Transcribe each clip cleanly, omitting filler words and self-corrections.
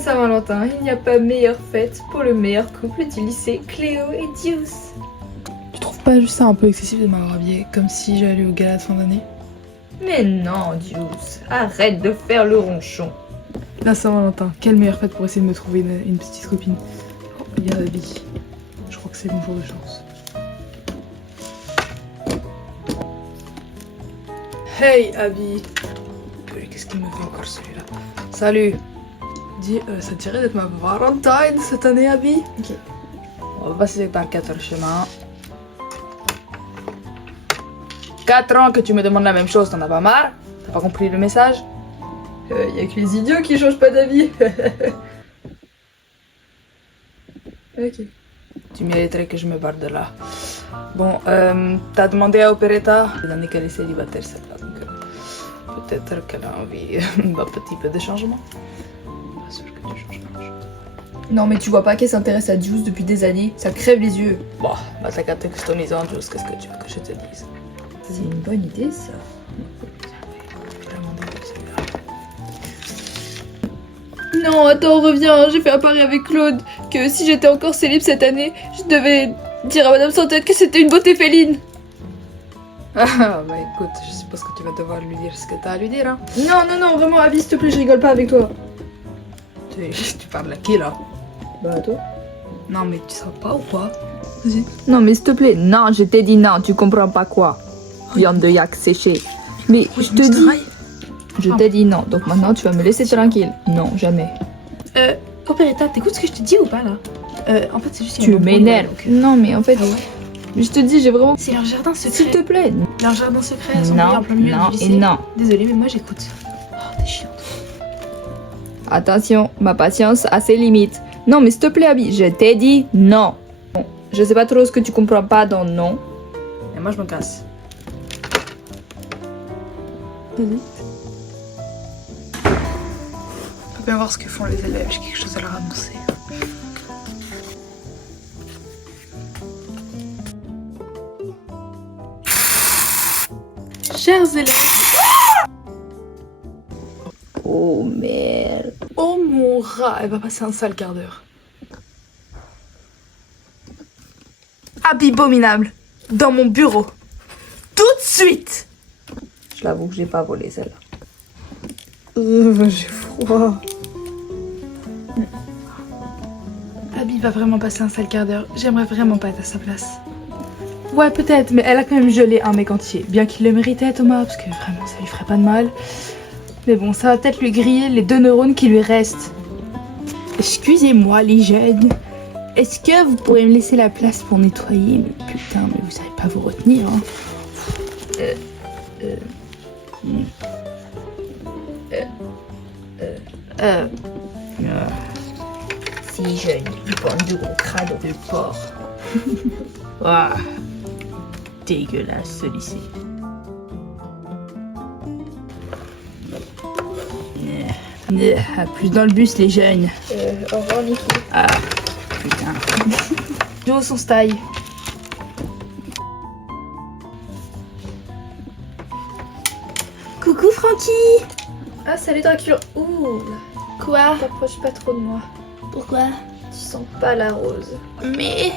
Saint-Valentin, il n'y a pas meilleure fête pour le meilleur couple du lycée, Cléo et Deuce. Tu trouves pas juste ça un peu excessif de m'avoir habillée comme si j'allais au gala de fin d'année? Mais non, Deuce, arrête de faire le ronchon. La Saint-Valentin, quelle meilleure fête pour essayer de me trouver une petite copine. Oh, il y a Abby. Je crois que c'est mon jour de chance. Hey Abby. Qu'est-ce qu'il me fait encore celui-là? Salut. Dis, ça te dirait d'être ma Valentine cette année, Abby? Ok. On va passer par 4 chemins. 4 ans que tu me demandes la même chose, t'en as pas marre? T'as pas compris le message? Y a que les idiots qui changent pas d'avis. Ok. Tu mériterais que je me barre de là. Bon, t'as demandé à Operetta, l'année qu'elle est célibataire celle-là, donc peut-être qu'elle a envie d'un petit peu de changement. Pas sûr que tu changes grand-chose. Non mais tu vois pas qu'elle s'intéresse à Deuce depuis des années, ça crève les yeux. Bon, bah t'as qu'à textoniser en douce, qu'est-ce que tu veux que je te dise? C'est une bonne idée ça. Non, attends, reviens, j'ai fait un pari avec Claude que si j'étais encore célib cette année, je devais dire à Madame Sans-Tête que c'était une beauté féline. Ah, bah écoute, je suppose que tu vas devoir lui dire ce que t'as à lui dire, hein. Non, vraiment, Abby, s'il te plaît, je rigole pas avec toi. Tu parles à qui, là? Bah, à toi. Non, mais tu sors pas ou quoi? Vas-y. Non, mais s'il te plaît, non, je t'ai dit non, tu comprends pas quoi. Viande de yak séchée. Mais je te dis. Je t'ai dit non, donc maintenant tu vas me laisser tranquille. Non, jamais. Operetta, t'écoutes ce que je te dis ou pas là? En fait, c'est juste. Tu m'énerves. Non, mais en fait, je te dis, j'ai vraiment. C'est leur jardin secret. S'il te plaît. Leur jardin secret, elles sont mis Non, en plein milieu non du lycée. et non. Désolée, mais moi j'écoute. Oh, t'es chiante. Attention, ma patience a ses limites. Non, mais s'il te plaît, Abby, je t'ai dit non. Bon, je sais pas trop ce que tu comprends pas dans non. Et moi, je me casse. Vas-y. Faut bien voir ce que font les élèves, j'ai quelque chose à leur annoncer. Chers élèves. Oh merde. Oh mon rat, elle va passer un sale quart d'heure. Abominable, dans mon bureau. Tout de suite. Je l'avoue que j'ai pas volé celle-là. J'ai froid. Abby va vraiment passer un sale quart d'heure. J'aimerais vraiment pas être à sa place. Ouais, peut-être, mais elle a quand même gelé un mec entier. Bien qu'il le méritait, Thomas, parce que vraiment, ça lui ferait pas de mal. Mais bon, ça va peut-être lui griller les 2 neurones qui lui restent. Excusez-moi les jeunes. Est-ce que vous pourrez me laisser la place pour nettoyer? Mais putain, mais vous savez pas vous retenir, hein. Si jeune, il bande de gros crânes de porc. Ouah, dégueulasse ce lycée. À plus dans le bus les jeunes. Au revoir, Niki. Ah, putain. Joe, son style. Coucou, Francky. Ah, salut Dracula. Ouh, Quoi? t'approches pas trop de moi. Pourquoi? Tu sens pas la rose. Mais.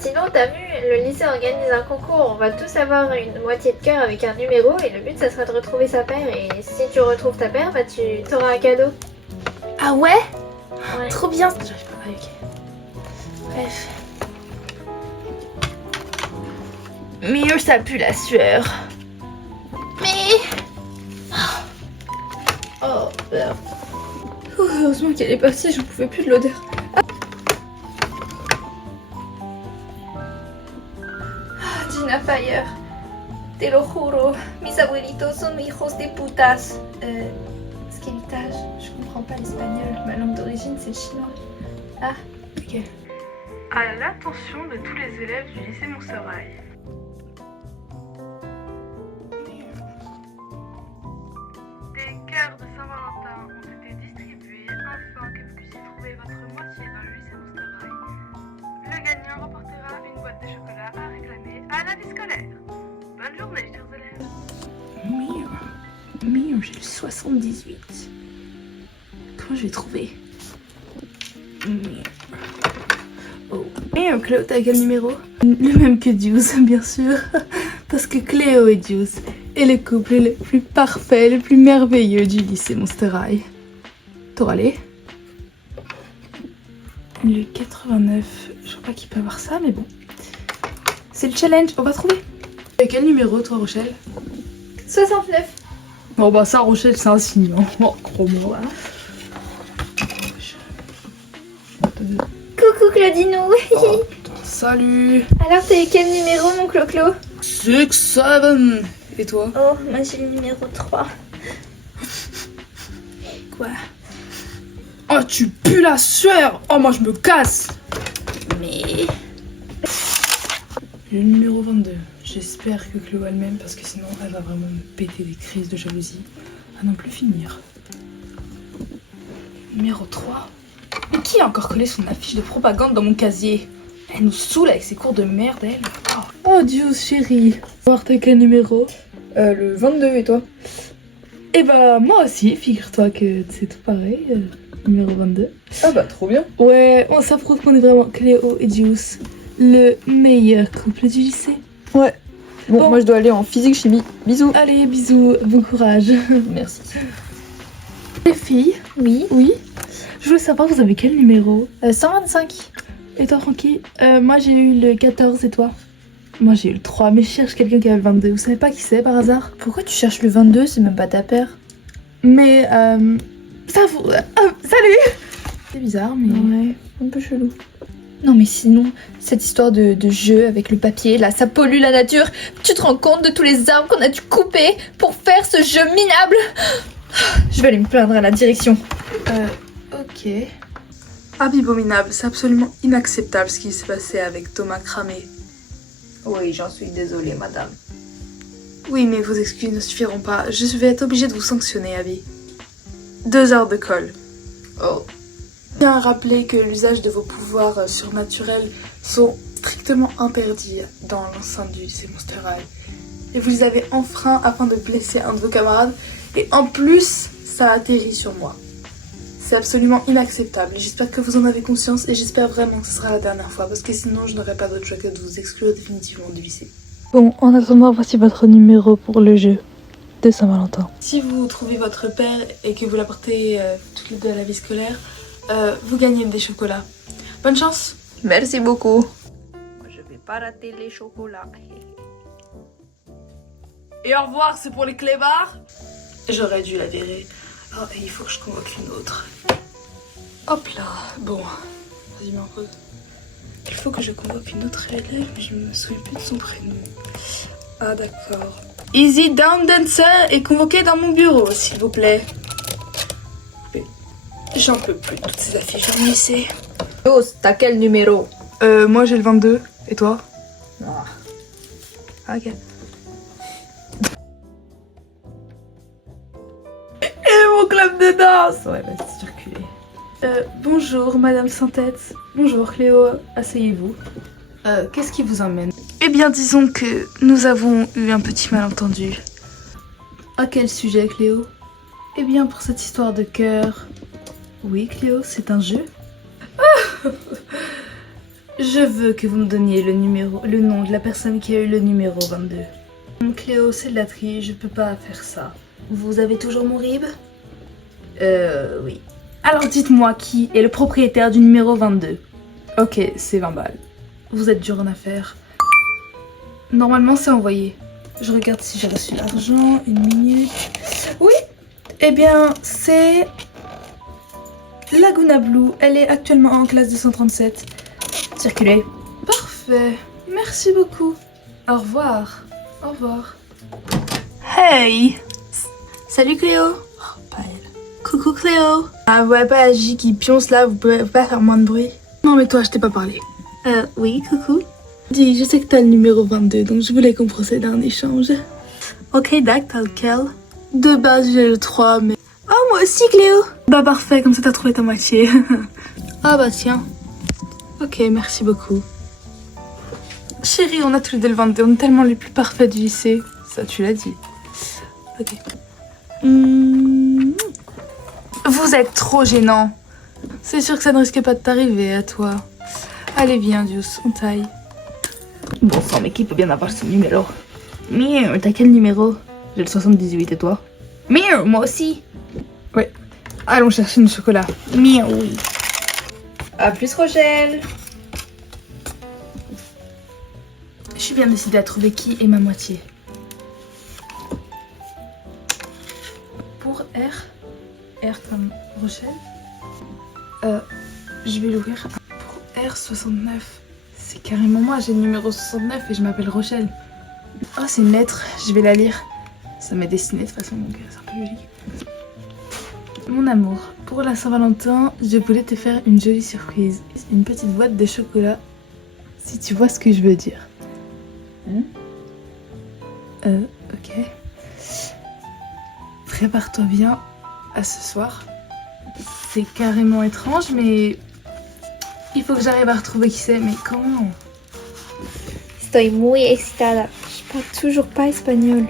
Sinon, t'as vu, le lycée organise un concours. On va tous avoir une moitié de cœur avec un numéro et le but, ça sera de retrouver sa paire. Et si tu retrouves ta paire, bah tu t'auras un cadeau. Ah ouais? Ouais. Trop bien. J'arrive pas. Ok. Bref. Mieux ça pue la sueur. Mais. Oh merde. Ouh, heureusement qu'elle est partie, j'en pouvais plus de l'odeur. Ah, Gina Fire. Te lo juro. Mis abuelitos son hijos de putas. Skelitage. Je comprends pas l'espagnol. Ma langue d'origine, c'est le chinois. Ah, ok. À l'attention de tous les élèves du lycée Montserrat. Des cœurs de Saint-Valentin ont été distribués afin que vous puissiez trouver votre moitié dans le lycée Montserrat. Le gagnant remportera une boîte de chocolat à réclamer à la vie scolaire. Bonne journée, chers élèves. Mire, j'ai le 78. Comment je vais trouver? Oh. Et Cléo, t'as quel numéro? Le même que Juice, bien sûr. Parce que Cléo et Juice est le couple le plus parfait, le plus merveilleux du lycée Monster High. T'auras les? Le 89. Je crois pas qu'il peut avoir ça, mais bon. C'est le challenge, on va trouver. Et quel numéro, toi, Rochelle? 69. Bon, bah, ça, Rochelle, c'est un signe. Oh, crois-moi. Coucou Claudino. Oh, salut. Alors t'es quel numéro mon Clo-Clo? 6-7. Et toi? Oh, moi j'ai le numéro 3. Quoi? Oh, tu pues la sueur. Oh, moi, je me casse. Mais... Le numéro 22. J'espère que Cléo elle-même, parce que sinon, elle va vraiment me péter des crises de jalousie à n'en plus finir. Numéro 3. Mais qui a encore collé son affiche de propagande dans mon casier? Elle nous saoule avec ses cours de merde, elle. Oh, Dieu, chérie. Voir t'as quel numéro? Le 22 et toi? Eh bah, moi aussi, figure-toi que c'est tout pareil. Numéro 22. Ah bah trop bien. Ouais, ça prouve qu'on est vraiment Cléo et Juice, le meilleur couple du lycée. Ouais. Bon, Bon. moi je dois aller en physique-chimie. Bisous. Allez, bisous, bon courage. Merci. Les filles, Oui. oui. Je voulais savoir, vous avez quel numéro? 125. Et toi, Francky? Moi, j'ai eu le 14, et toi? Moi, j'ai eu le 3, mais je cherche quelqu'un qui a le 22. Vous savez pas qui c'est, par hasard? Pourquoi tu cherches le 22? C'est même pas ta paire. Mais, ça vous... salut! C'est bizarre, mais... Ouais, un peu chelou. Non mais sinon, cette histoire de jeu avec le papier, là, ça pollue la nature. Tu te rends compte de tous les arbres qu'on a dû couper pour faire ce jeu minable? Je vais aller me plaindre à la direction. Ok. Abominable, c'est absolument inacceptable ce qui s'est passé avec Thomas Cramé. Oui, j'en suis désolée, madame. Oui, mais vos excuses ne suffiront pas. Je vais être obligée de vous sanctionner, Abby. 2 heures de colle. Oh. Je tiens à rappeler que l'usage de vos pouvoirs surnaturels sont strictement interdits dans l'enceinte du lycée Monster High. Et vous les avez enfreints afin de blesser un de vos camarades. Et en plus, ça atterrit sur moi. C'est absolument inacceptable. J'espère que vous en avez conscience et j'espère vraiment que ce sera la dernière fois. Parce que sinon, je n'aurai pas d'autre choix que de vous exclure définitivement du lycée. Bon, en attendant, voici votre numéro pour le jeu de Saint-Valentin. Si vous trouvez votre père et que vous l'apportez toutes les deux à la vie scolaire, vous gagnez des chocolats. Bonne chance! Merci beaucoup. Moi, je vais pas rater les chocolats. Et au revoir, c'est pour les clébards. J'aurais dû la virer. Oh, et il faut que je convoque une autre. Hop là. Bon, vas-y, mets en pause. Il faut que je convoque une autre élève, mais je me souviens plus de son prénom. Ah, d'accord. Easy Down Dancer est convoqué dans mon bureau, s'il vous plaît. J'en peux plus de toutes ces affiches au lycée. Oh, t'as quel numéro? Moi j'ai le 22. Et toi? Ah. Ok. Et mon club de danse! Ouais, vas-y, circuler. Bonjour, Madame Sans-Tête. Bonjour, Cléo. Asseyez-vous. Qu'est-ce qui vous emmène? Eh bien, disons que nous avons eu un petit malentendu. À quel sujet, Cléo? Eh bien, pour cette histoire de cœur. Oui, Cléo, c'est un jeu. Je veux que vous me donniez le nom de la personne qui a eu le numéro 22. Cléo, c'est de la triche, je peux pas faire ça. Vous avez toujours mon RIB? Oui. Alors dites-moi qui est le propriétaire du numéro 22. Ok, c'est 20 balles. Vous êtes dur en affaires. Normalement, c'est envoyé. Je regarde si j'ai reçu l'argent. Une minute. Oui. Eh bien, c'est... Laguna Blue. Elle est actuellement en classe 237. Circulez. Parfait. Merci beaucoup. Au revoir. Au revoir. Hey! Salut Cléo. Oh, pas elle. Coucou Cléo. Ah, vous voyez pas la J qui pionce là, vous pouvez pas faire moins de bruit? Non mais toi, je t'ai pas parlé. Oui, coucou. Dis, je sais que t'as le numéro 22, donc je voulais qu'on procède à un échange. Ok, d'accord, t'as lequel? De base, j'ai le 3, mais... Oh, moi aussi Cléo. Bah parfait, comme ça t'as trouvé ta moitié. Ah bah tiens. Ok, merci beaucoup. Chérie, on a tous les deux le 22, on est tellement les plus parfaits du lycée. Ça, tu l'as dit. Ok. Vous êtes trop gênant. C'est sûr que ça ne risque pas de t'arriver à toi. Allez, viens, Dius, on taille. Bon sang, mais qui peut bien avoir ce numéro? Mieux, t'as quel numéro? J'ai le 78 et toi? Mieux, moi aussi. Ouais. Allons chercher le chocolat. Mieux, oui. À plus, Rochelle. Je suis bien décidée à trouver qui est ma moitié. Pour R comme Rochelle, je vais l'ouvrir pour R69. C'est carrément moi, j'ai le numéro 69 et je m'appelle Rochelle. Oh, c'est une lettre, je vais la lire. Ça m'est destiné de toute façon, donc c'est un peu logique. Mon amour, pour la Saint-Valentin, je voulais te faire une jolie surprise. Une petite boîte de chocolat, si tu vois ce que je veux dire. Ok. Prépare-toi bien à ce soir. C'est carrément étrange, mais il faut que j'arrive à retrouver qui c'est. Mais comment? Estoy muy excitada. Je parle toujours pas espagnol.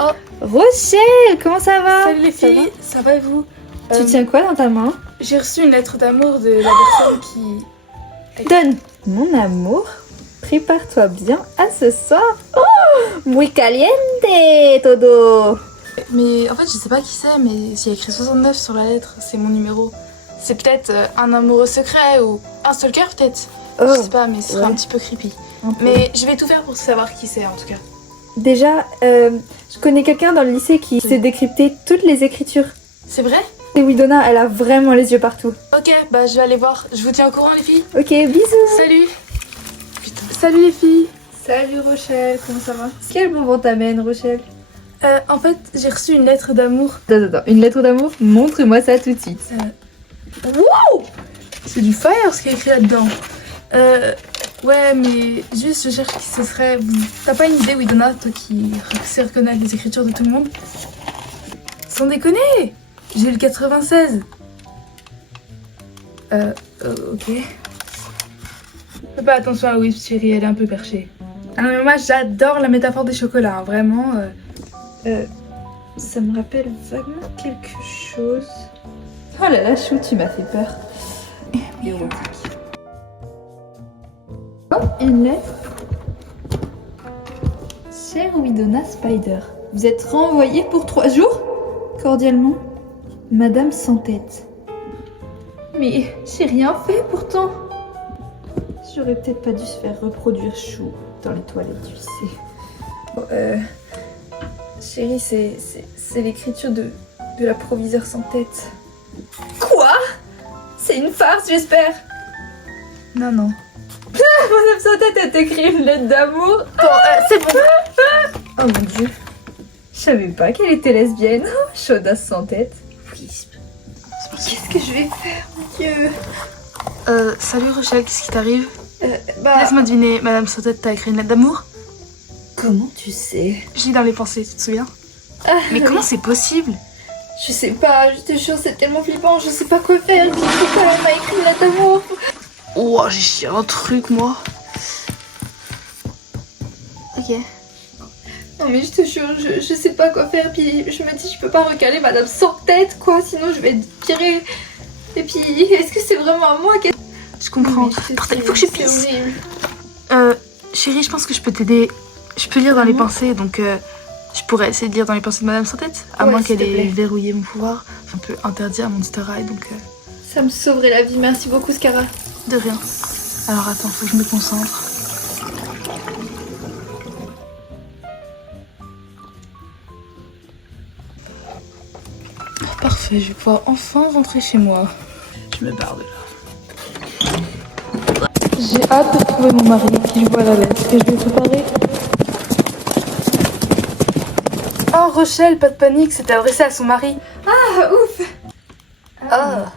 Oh, Rochelle, comment ça va? Salut les Ça va filles, ça va et vous? Tu tiens quoi dans ta main? J'ai reçu une lettre d'amour de la personne qui... Donne. Mon amour, prépare-toi bien à ce soir. Oh, muy caliente todo. Mais en fait, je sais pas qui c'est, mais s'il y a écrit 69 sur la lettre, c'est mon numéro. C'est peut-être un amoureux secret ou un stalker peut-être. Oh, Je sais pas, mais ce serait ouais. un petit peu creepy. un peu. Mais je vais tout faire pour savoir qui c'est en tout cas. Déjà, je connais quelqu'un dans le lycée qui sait décrypter toutes les écritures. C'est vrai? Et Widona, elle a vraiment les yeux partout. Ok, bah je vais aller voir. Je vous tiens au courant les filles. Ok, bisous. Salut. Putain. Salut les filles. Salut, Rochelle. Comment ça va? Quel bon vent t'amène, Rochelle? En fait, j'ai reçu une lettre d'amour. Attends, une lettre d'amour? Montre-moi ça tout de suite. Wow! C'est du fire ce qui est écrit là-dedans. Ouais, mais juste je cherche qui ce serait. T'as pas une idée, Widona, toi qui sais reconnaître les écritures de tout le monde? Sans déconner! J'ai eu le 96. Ok. Fais pas attention à Wisp, chérie, elle est un peu perchée. Ah non, mais moi j'adore la métaphore des chocolats, hein, vraiment. Ça me rappelle vaguement quelque chose. Oh là là, chou, tu m'as fait peur. Oh, une lettre. Cher Widona Spider, vous êtes renvoyé pour 3 jours? Cordialement, Madame sans tête. Mais j'ai rien fait pourtant. J'aurais peut-être pas dû se faire reproduire chou dans les toilettes du lycée. Oh, chérie, c'est l'écriture de la proviseure sans tête. Quoi? C'est une farce, j'espère. Non, non. Madame sans tête, elle t'écrit une lettre d'amour. Bon, c'est bon. Oh mon dieu. Je savais pas qu'elle était lesbienne. Oh, chaudasse sans tête. Wisp. Qu'est-ce que je vais faire, mon dieu? Salut Rochelle, qu'est-ce qui t'arrive? Bah, Laisse-moi deviner, Madame Sautette t'a écrit une lettre d'amour? comment tu sais? Je lis dans les pensées, tu te souviens? Mais comment c'est possible? Je sais pas, je te jure, c'est tellement flippant, je sais pas quoi faire. Pourquoi elle m'a écrit une lettre d'amour? Oh, j'ai chié un truc, moi. Ok. Non mais je te jure, je sais pas quoi faire. Puis je me dis, je peux pas recaler Madame sans tête, quoi, sinon je vais être virée. Et puis, est-ce que c'est vraiment à moi? Je comprends. Bordel, il faut que je pisse. Chérie, je pense que je peux t'aider. Je peux lire dans les pensées, donc je pourrais essayer de lire dans les pensées de Madame sans tête. À Ouais, moins s'il qu'elle te ait plaît. verrouillé mon pouvoir. C'est un peu interdit à Monster High, donc Ça me sauverait la vie, merci beaucoup Scara. de rien. Alors attends, faut que je me concentre. Parfait, je vais pouvoir enfin rentrer chez moi. Je me barre de là. J'ai hâte de trouver mon mari, puis je vois la lettre que je vais préparer. Oh Rochelle, pas de panique, c'était adressé à son mari. Ah, ouf. Ah.